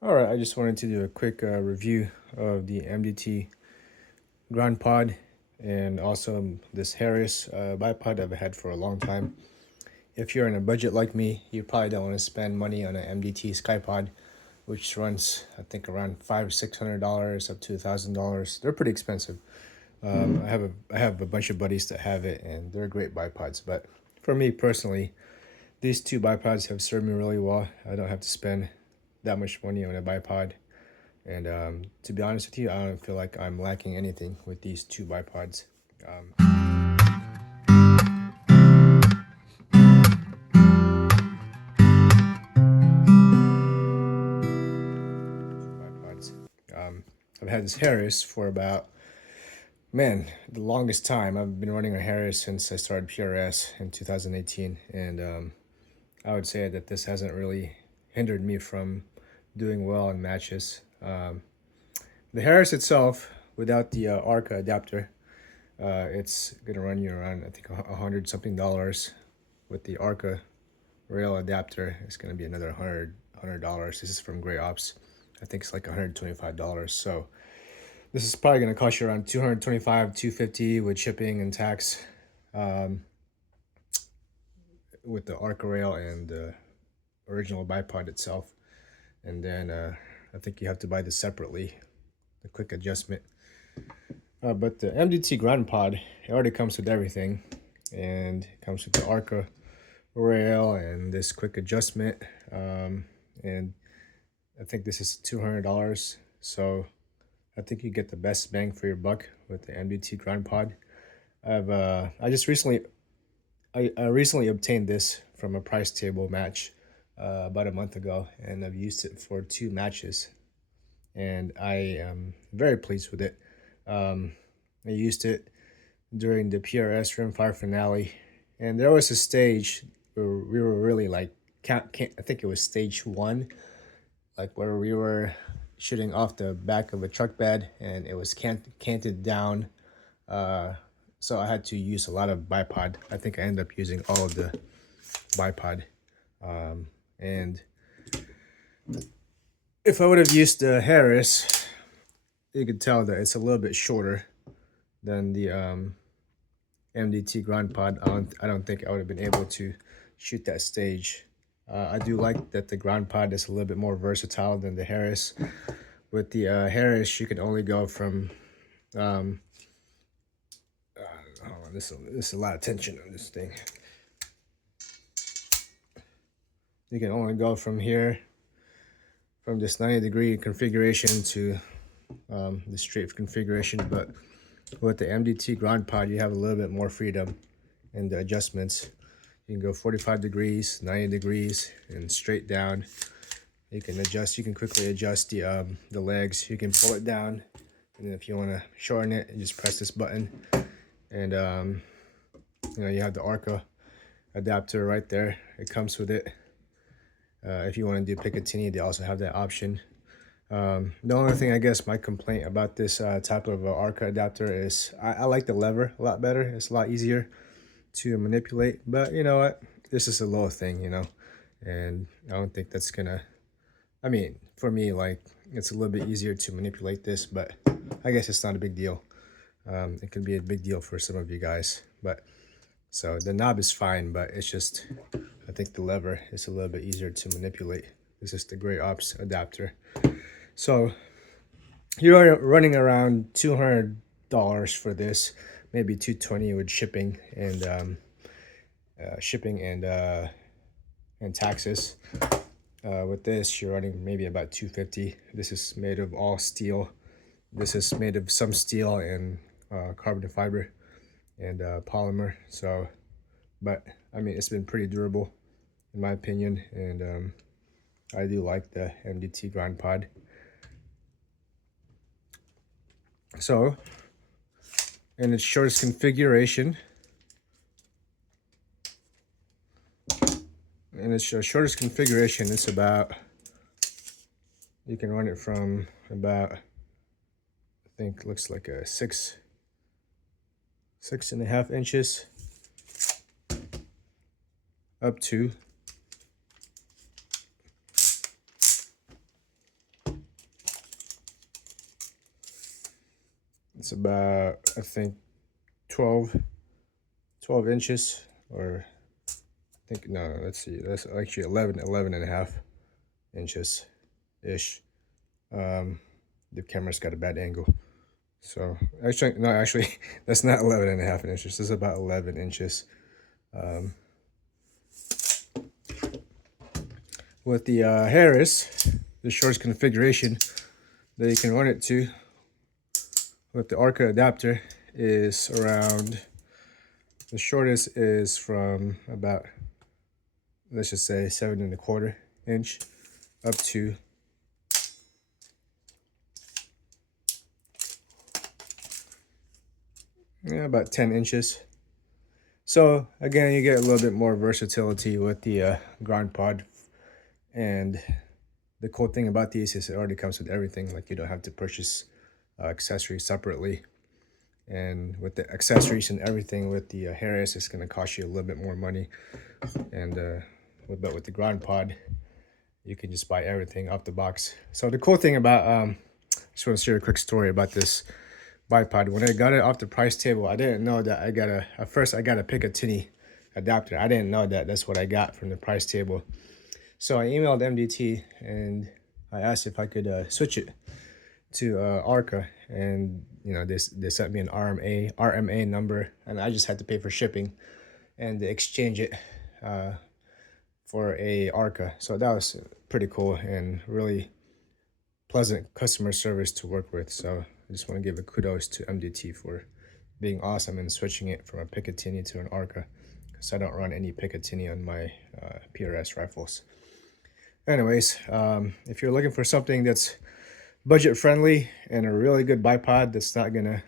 All right, I just wanted to do a quick review of the MDT ground pod and also this Harris bipod I've had for a long time. If you're in a budget like me, you probably don't want to spend money on an MDT SkyPod, which runs I think around $500-600 up to $1,000. They're pretty expensive. I have a bunch of buddies that have it, and they're great bipods. But for me personally, these two bipods have served me really well. I don't have to spend that much money on a bipod. And to be honest with you, I don't feel like I'm lacking anything with these two bipods. Bipods. I've had this Harris for about, man, the longest time. I've been running a Harris since I started PRS in 2018. And I would say that this hasn't really hindered me from doing well in matches. The Harris itself, without the ARCA adapter, it's gonna run you around I think $100 something. With the ARCA rail adapter, it's gonna be another $100. This is from Gray Ops. I think it's like $125. So this is probably gonna cost you around $225, $250 with shipping and tax, with the ARCA rail and the original bipod itself. And then I think you have to buy this separately, the quick adjustment. But the MDT ground pod, it already comes with everything, and it comes with the ARCA rail and this quick adjustment. And I think this is $200. So I think you get the best bang for your buck with the MDT ground pod. I just recently I recently obtained this from a price table match about a month ago, and I've used it for 2 matches, and I am very pleased with it. I used it during the PRS Rimfire finale, and there was a stage where we were really like, I think it was stage 1, like where we were shooting off the back of a truck bed, and it was canted down. So I had to use a lot of bipod. I think I ended up using all of the bipod. And if I would have used the Harris, you could tell that it's a little bit shorter than the MDT ground pod. I don't think I would have been able to shoot that stage. I do like that the ground pod is a little bit more versatile than the Harris. With the Harris, you can only go from hold on, this is a lot of tension on this thing. You can only go from here, from this 90-degree configuration to the straight configuration. But with the MDT ground pod, you have a little bit more freedom in the adjustments. You can go 45 degrees, 90 degrees, and straight down. You can adjust. You can quickly adjust the legs. You can pull it down, and then if you want to shorten it, you just press this button, and you have the ARCA adapter right there. It comes with it. If you want to do Picatinny, they also have that option. The only thing, I guess, my complaint about this type of ARCA adapter is I like the lever a lot better. It's a lot easier to manipulate, but you know what? This is a little thing, and I don't think that's gonna, I mean, for me, like, it's a little bit easier to manipulate this, but I guess it's not a big deal. It can be a big deal for some of you guys, but so the knob is fine, but it's just, I think the lever is a little bit easier to manipulate. This is the Gray Ops adapter. So you're running around $200 for this, maybe $220 with shipping and taxes. With this, you're running maybe about $250. This is made of all steel. This is made of some steel and carbon fiber and polymer. So, but I mean, it's been pretty durable in my opinion, and I do like the MDT ground pod. So, in its shortest configuration, it's about, you can run it from about, I think looks like a 6.5 inches up to It's about, I think, 12 inches, or I think, no, let's see, that's actually 11 and a half inches ish. The camera's got a bad angle. So actually, no, actually, that's not 11 and a half inches. This is about 11 inches. With the Harris, the shortest configuration that you can run it to with the Arca adapter is around, the shortest is from about, let's just say 7¼ inch up to about 10 inches. So again, you get a little bit more versatility with the GRD-POD. And the cool thing about these is it already comes with everything. Like, you don't have to purchase accessories separately. And with the accessories and everything with the Harris, it's going to cost you a little bit more money. And but with the GRD-POD, you can just buy everything off the box. So the cool thing about, just want to share a quick story about this bipod. When I got it off the price table, I didn't know that at first I got a Picatinny adapter. I didn't know that that's what I got from the price table. So I emailed MDT and I asked if I could switch it to Arca, and they sent me an RMA number, and I just had to pay for shipping and exchange it for a Arca. So that was pretty cool and really pleasant customer service to work with. So I just want to give a kudos to MDT for being awesome and switching it from a Picatinny to an Arca, because I don't run any Picatinny on my PRS rifles. Anyways, if you're looking for something that's budget friendly and a really good bipod that's not gonna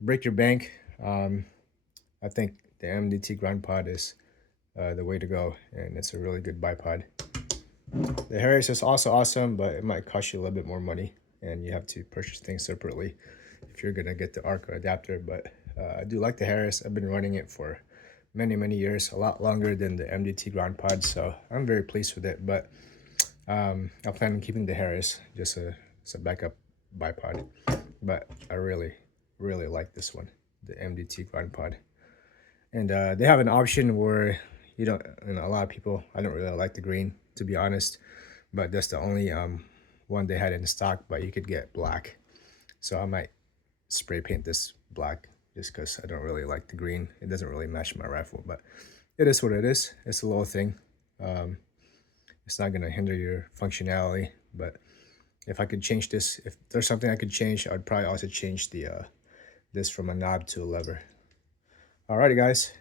break your bank, I think the MDT GRD-POD is the way to go, and it's a really good bipod. The Harris is also awesome, but it might cost you a little bit more money, and you have to purchase things separately if you're gonna get the Arca adapter. But I do like the Harris. I've been running it for many years, a lot longer than the MDT GRD-POD, so I'm very pleased with it. But I plan on keeping the Harris just as a backup bipod. But I really like this one, the MDT GRD-POD. And they have an option where you don't, a lot of people, I don't really like the green, to be honest, but that's the only one they had in stock. But you could get black, so I might spray paint this black just because I don't really like the green. It doesn't really match my rifle, but it is what it is. It's a little thing. It's not going to hinder your functionality. But if I could change this, if there's something I could change, I'd probably also change the this from a knob to a lever. Alrighty guys,